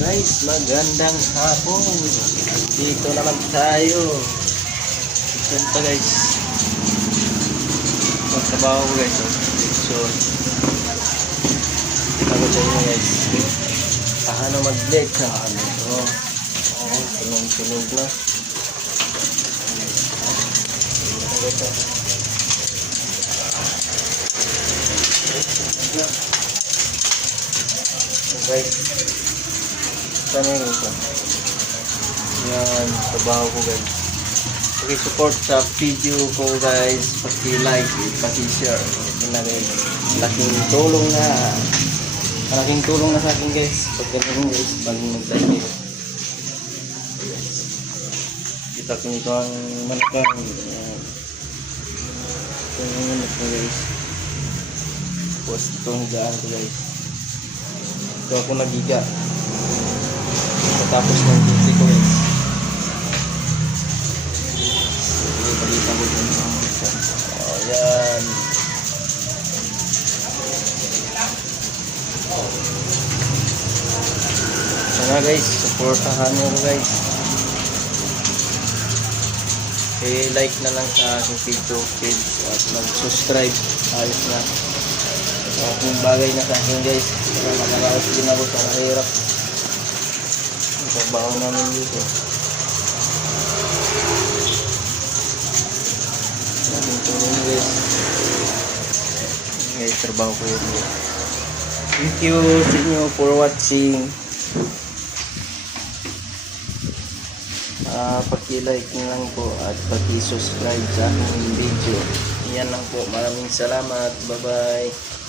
Guys, magandang hapon. Dito naman tayo. Ito guys. Magtrabaho ko guys. So, bago sa inyo guys. Paano mag-blade sa ano ito? Oh, tunog na. Ito. Guys. Sana yun ito. Yan, trabaho ko guys. Pag-support sa video ko guys, pag-like, pag-share. Yun na guys. Malaking tulong na sa akin guys. Pag ganun guys, pag mag-like kayo. Kita ko nito ang manakang. Ito yung manok ko guys. Tapos ito ang higaan ko guys. Ito ako nagiga. Tapos ng duty ko guys. Sige, balita ko dun. Ayan. Sana guys, supportahan nyo guys. I-like na lang sa aking video page at mag-subscribe. Ayos na. Kung bagay na sa akin guys. Para makaraos din ako sa mahirap. Trabaho namin dito. Natin tulong guys. Guys, trabaho ko yun guys. Thank you sa inyo for watching. Paki-like nyo lang po at paki-subscribe sa aking video. Yan lang po. Maraming salamat. Bye bye.